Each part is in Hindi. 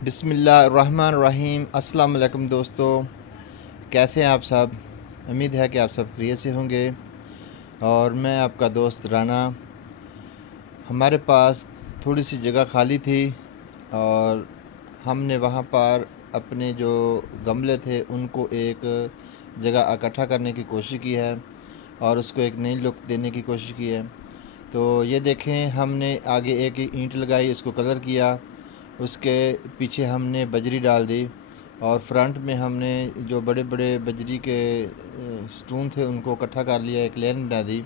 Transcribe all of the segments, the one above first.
बिस्मिल्लाहिर्रहमानिर्रहीम। अस्सलाम वालेकुम दोस्तों, कैसे हैं आप सब। उम्मीद है कि आप सब खैरियत से होंगे। और मैं आपका दोस्त राना। हमारे पास थोड़ी सी जगह खाली थी और हमने वहाँ पर अपने जो गमले थे उनको एक जगह इकट्ठा करने की कोशिश की है और उसको एक नई लुक देने की कोशिश की है। तो ये देखें, हमने आगे एक ईंट लगाई, उसको कलर किया, उसके पीछे हमने बजरी डाल दी और फ्रंट में हमने जो बड़े बड़े बजरी के स्टून थे उनको इकट्ठा कर लिया, एक लेन बना दी।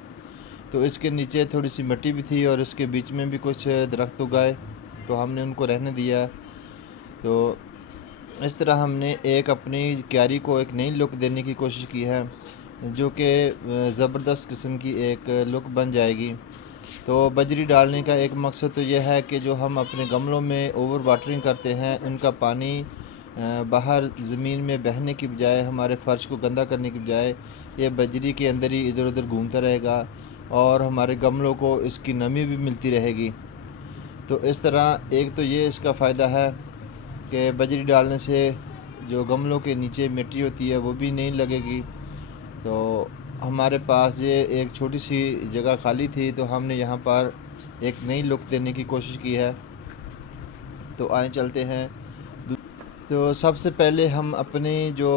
तो इसके नीचे थोड़ी सी मिट्टी भी थी और इसके बीच में भी कुछ दरख्त उगाए, तो हमने उनको रहने दिया। तो इस तरह हमने एक अपनी क्यारी को एक नई लुक देने की कोशिश की है, जो कि ज़बरदस्त किस्म की एक लुक बन जाएगी। तो बजरी डालने का एक मकसद तो यह है कि जो हम अपने गमलों में ओवर वाटरिंग करते हैं उनका पानी बाहर ज़मीन में बहने की बजाय, हमारे फ़र्श को गंदा करने की बजाय, ये बजरी के अंदर ही इधर उधर घूमता रहेगा और हमारे गमलों को इसकी नमी भी मिलती रहेगी। तो इस तरह एक तो ये इसका फ़ायदा है कि बजरी डालने से जो गमलों के नीचे मिट्टी होती है वो भी नहीं लगेगी। तो हमारे पास ये एक छोटी सी जगह खाली थी, तो हमने यहाँ पर एक नई लुक देने की कोशिश की है। तो आए चलते हैं। तो सबसे पहले हम अपने जो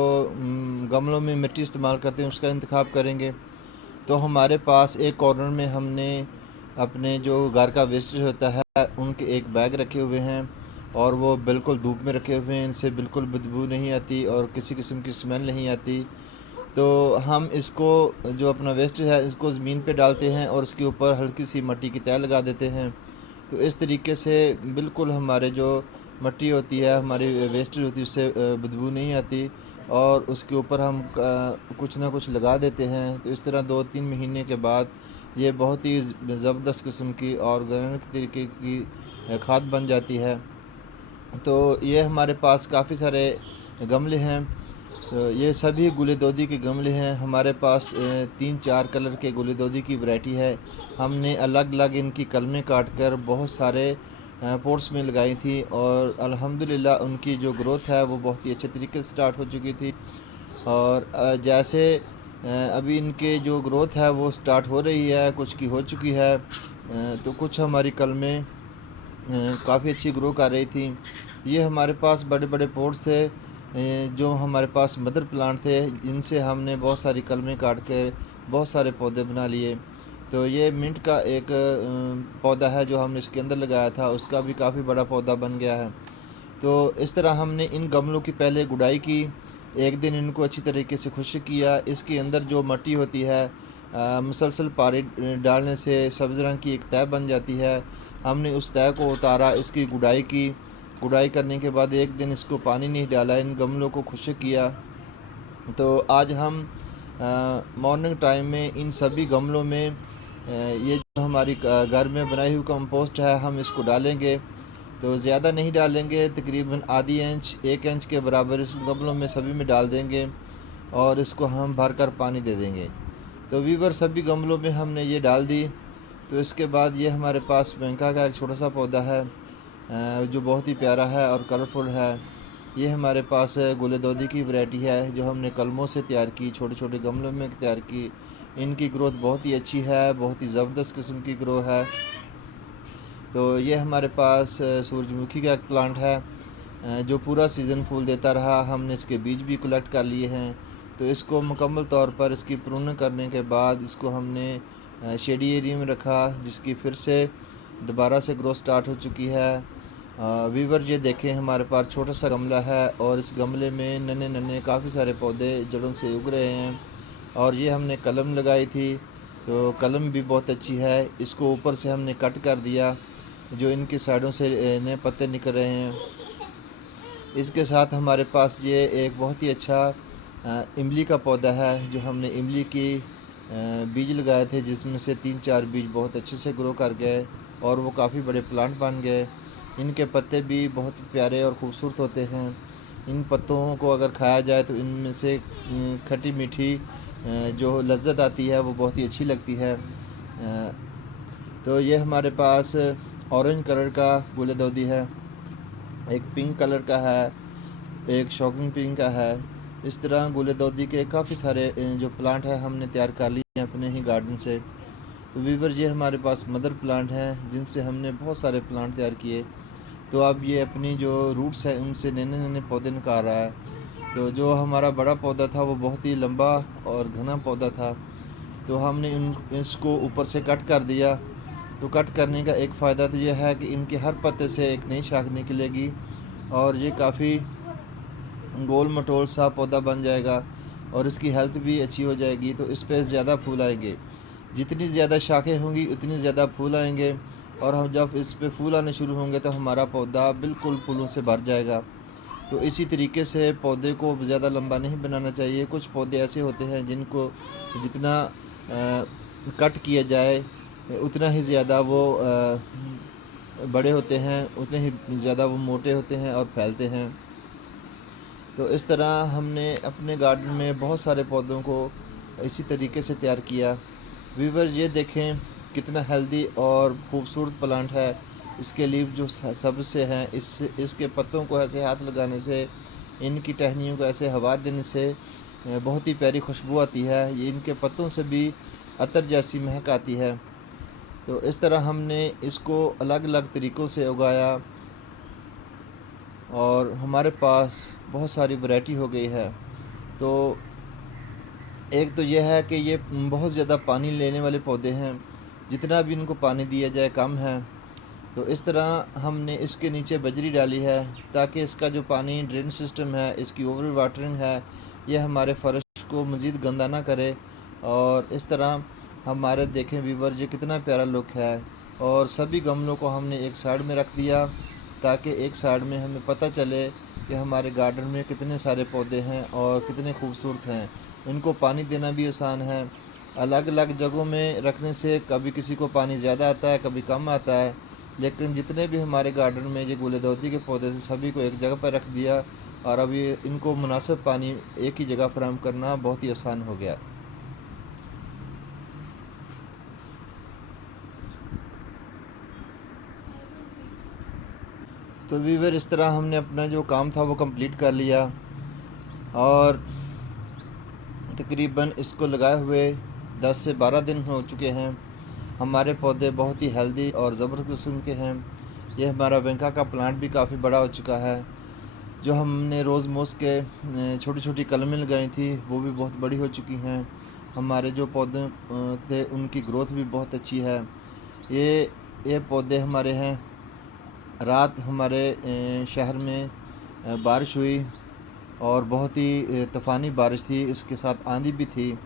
गमलों में मिट्टी इस्तेमाल करते हैं उसका इंतखाब करेंगे। तो हमारे पास एक कॉर्नर में हमने अपने जो घर का वेस्टेज होता है उनके एक बैग रखे हुए हैं और वो बिल्कुल धूप में रखे हुए हैं। इनसे बिल्कुल बदबू नहीं आती और किसी किस्म की स्मेल नहीं आती। तो हम इसको, जो अपना वेस्ट है, इसको ज़मीन पे डालते हैं और उसके ऊपर हल्की सी मिट्टी की तह लगा देते हैं। तो इस तरीके से बिल्कुल हमारे जो मिट्टी होती है, हमारी वेस्ट होती है, उससे बदबू नहीं आती। और उसके ऊपर हम कुछ ना कुछ लगा देते हैं। तो इस तरह 2-3 महीने के बाद ये बहुत ही ज़बरदस्त किस्म की ऑर्गेनिक तरीके की खाद बन जाती है। तो ये हमारे पास काफ़ी सारे गमले हैं। तो ये सभी गुलेदोदी के गमले हैं। हमारे पास 3-4 कलर के गुलेदोदी की वैरायटी है। हमने अलग अलग इनकी कलमें काट कर बहुत सारे पोट्स में लगाई थी और अल्हम्दुलिल्लाह उनकी जो ग्रोथ है वो बहुत ही अच्छे तरीके से स्टार्ट हो चुकी थी। और जैसे अभी इनके जो ग्रोथ है वो स्टार्ट हो रही है, कुछ की हो चुकी है। तो कुछ हमारी कलमें काफ़ी अच्छी ग्रो कर रही थी। ये हमारे पास बड़े बड़े पोट्स थे, जो हमारे पास मदर प्लांट थे, इनसे हमने बहुत सारी कलमें काट कर बहुत सारे पौधे बना लिए। तो ये मिंट का एक पौधा है जो हमने इसके अंदर लगाया था, उसका भी काफ़ी बड़ा पौधा बन गया है। तो इस तरह हमने इन गमलों की पहले गुड़ाई की, एक दिन इनको अच्छी तरीके से खुश्क किया। इसके अंदर जो मिट्टी होती है, मुसलसल पानी डालने से सब्ज़ रंग की एक तह बन जाती है। हमने उस तह को उतारा, इसकी गुड़ाई की। गुड़ाई करने के बाद एक दिन इसको पानी नहीं डाला, इन गमलों को खुश्क किया। तो आज हम मॉर्निंग टाइम में इन सभी गमलों में ये जो हमारी घर में बनाई हुई कंपोस्ट है हम इसको डालेंगे। तो ज़्यादा नहीं डालेंगे, तकरीबन आधी इंच 1 इंच के बराबर इस गमलों में सभी में डाल देंगे और इसको हम भर कर पानी दे देंगे। तो वीवर सभी गमलों में हमने ये डाल दी। तो इसके बाद ये हमारे पास वेंका का एक छोटा सा पौधा है, जो बहुत ही प्यारा है और कलरफुल है। ये हमारे पास गुलेदोदी की वैरायटी है जो हमने कलमों से तैयार की, छोटे छोटे गमलों में तैयार की। इनकी ग्रोथ बहुत ही अच्छी है, बहुत ही ज़बरदस्त किस्म की ग्रो है। तो ये हमारे पास सूरजमुखी का एक प्लांट है, जो पूरा सीज़न फूल देता रहा। हमने इसके बीज भी कलेक्ट कर लिए हैं। तो इसको मुकम्मल तौर पर इसकी प्रूनिंग करने के बाद इसको हमने शेडी एरिया में रखा, जिसकी फिर से दोबारा से ग्रोथ स्टार्ट हो चुकी है। वीवर ये देखें, हमारे पास छोटा सा गमला है और इस गमले में नन्हे नन्हे काफ़ी सारे पौधे जड़ों से उग रहे हैं। और ये हमने कलम लगाई थी, तो कलम भी बहुत अच्छी है। इसको ऊपर से हमने कट कर दिया, जो इनकी साइडों से नए पत्ते निकल रहे हैं। इसके साथ हमारे पास ये एक बहुत ही अच्छा इमली का पौधा है, जो हमने इमली की बीज लगाए थे, जिसमें से 3-4 बीज बहुत अच्छे से ग्रो कर गए और वो काफ़ी बड़े प्लांट बन गए। इनके पत्ते भी बहुत प्यारे और ख़ूबसूरत होते हैं। इन पत्तों को अगर खाया जाए तो इनमें से खट्टी मीठी जो लज्जत आती है वो बहुत ही अच्छी लगती है। तो ये हमारे पास ऑरेंज कलर का गुलेदौदी है। एक पिंक कलर का है, एक शॉकिंग पिंक का है। इस तरह गुलदाउदी के काफ़ी सारे जो प्लांट है हमने तैयार कर लिए हैं अपने ही गार्डन से। तो वीवर ये हमारे पास मदर प्लांट हैं जिनसे हमने बहुत सारे प्लांट तैयार किए। तो अब ये अपनी जो रूट्स है उनसे नए नए पौधे निकाल रहा है। तो जो हमारा बड़ा पौधा था वो बहुत ही लंबा और घना पौधा था, तो हमने इसको ऊपर से कट कर दिया। तो कट करने का एक फ़ायदा तो यह है कि इनके हर पत्ते से एक नई शाख निकलेगी और ये काफ़ी गोल मटोल सा पौधा बन जाएगा और इसकी हेल्थ भी अच्छी हो जाएगी। तो इस पर ज़्यादा फूल आएंगे, जितनी ज़्यादा शाखें होंगी उतनी ज़्यादा फूल आएंगे, और हम जब इस पे फूल आने शुरू होंगे तो हमारा पौधा बिल्कुल फूलों से भर जाएगा। तो इसी तरीके से पौधे को ज़्यादा लंबा नहीं बनाना चाहिए। कुछ पौधे ऐसे होते हैं जिनको जितना कट किया जाए उतना ही ज़्यादा वो बड़े होते हैं, उतने ही ज़्यादा वो मोटे होते हैं और फैलते हैं। तो इस तरह हमने अपने गार्डन में बहुत सारे पौधों को इसी तरीके से तैयार किया। व्यूअर ये देखें कितना हेल्दी और ख़ूबसूरत प्लांट है। इसके लीफ जो सबसे हैं, इसके पत्तों को ऐसे हाथ लगाने से, इनकी टहनियों को ऐसे हवा देने से बहुत ही प्यारी खुशबू आती है। ये इनके पत्तों से भी अतर जैसी महक आती है। तो इस तरह हमने इसको अलग अलग तरीक़ों से उगाया और हमारे पास बहुत सारी वैरायटी हो गई है। तो एक तो यह है कि ये बहुत ज़्यादा पानी लेने वाले पौधे हैं, जितना भी इनको पानी दिया जाए कम है। तो इस तरह हमने इसके नीचे बजरी डाली है ताकि इसका जो पानी ड्रेन सिस्टम है, इसकी ओवर वाटरिंग है, यह हमारे फर्श को मज़ीद गंदा ना करे। और इस तरह हमारे देखें व्यूअर ये कितना प्यारा लुक है। और सभी गमलों को हमने एक साइड में रख दिया ताकि एक साइड में हमें पता चले कि हमारे गार्डन में कितने सारे पौधे हैं और कितने खूबसूरत हैं। इनको पानी देना भी आसान है। अलग अलग जगहों में रखने से कभी किसी को पानी ज़्यादा आता है, कभी कम आता है, लेकिन जितने भी हमारे गार्डन में ये गुलदाउदी के पौधे थे सभी को एक जगह पर रख दिया और अभी इनको मुनासिब पानी एक ही जगह फराहम करना बहुत ही आसान हो गया। तो वीवर इस तरह हमने अपना जो काम था वो कंप्लीट कर लिया और तकरीबन इसको लगाए हुए 10 से 12 दिन हो चुके हैं। हमारे पौधे बहुत ही हेल्दी और ज़बरदस्त किस्म के हैं। ये हमारा वेंका का प्लांट भी काफ़ी बड़ा हो चुका है। जो हमने रोज़ मोस के छोटी छोटी कलमें लगाई थी वो भी बहुत बड़ी हो चुकी हैं। हमारे जो पौधे थे उनकी ग्रोथ भी बहुत अच्छी है। ये पौधे हमारे हैं। रात हमारे शहर में बारिश हुई और बहुत ही तूफ़ानी बारिश थी, इसके साथ आंधी भी थी।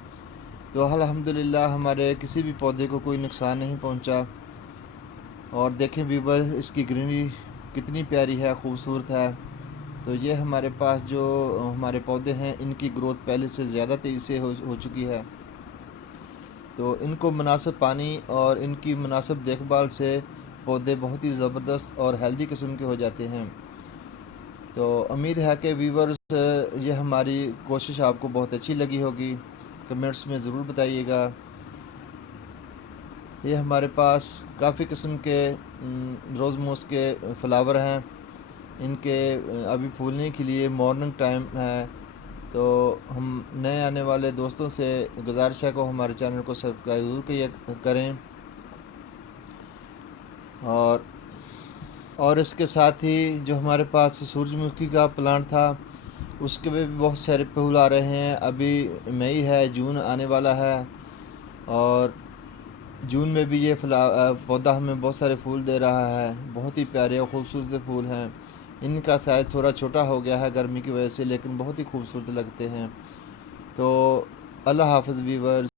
तो अल्हम्दुलिल्लाह हमारे किसी भी पौधे को कोई नुकसान नहीं पहुंचा। और देखें व्यूवर इसकी ग्रीनरी कितनी प्यारी है, खूबसूरत है। तो ये हमारे पास जो हमारे पौधे हैं इनकी ग्रोथ पहले से ज़्यादा तेज़ी से हो चुकी है। तो इनको मुनासिब पानी और इनकी मुनासिब देखभाल से पौधे बहुत ही ज़बरदस्त और हेल्दी किस्म के हो जाते हैं। तो उम्मीद है कि व्यूवर्स ये हमारी कोशिश आपको बहुत अच्छी लगी होगी। कमेंट्स में ज़रूर बताइएगा। ये हमारे पास काफ़ी किस्म के रोज़मोस के फ्लावर हैं। इनके अभी फूलने के लिए मॉर्निंग टाइम है। तो हम नए आने वाले दोस्तों से गुजारिश है को हमारे चैनल को सब्सक्राइब ज़रूर करें। और इसके साथ ही जो हमारे पास सूरजमुखी का प्लांट था उसके में भी बहुत सारे फूल आ रहे हैं। अभी मई है, जून आने वाला है और जून में भी ये पौधा हमें बहुत सारे फूल दे रहा है। बहुत ही प्यारे और ख़ूबसूरत फूल हैं। इनका साइज़ थोड़ा छोटा हो गया है गर्मी की वजह से, लेकिन बहुत ही खूबसूरत लगते हैं। तो अल्लाह हाफ़िज़ व्यूअर्स।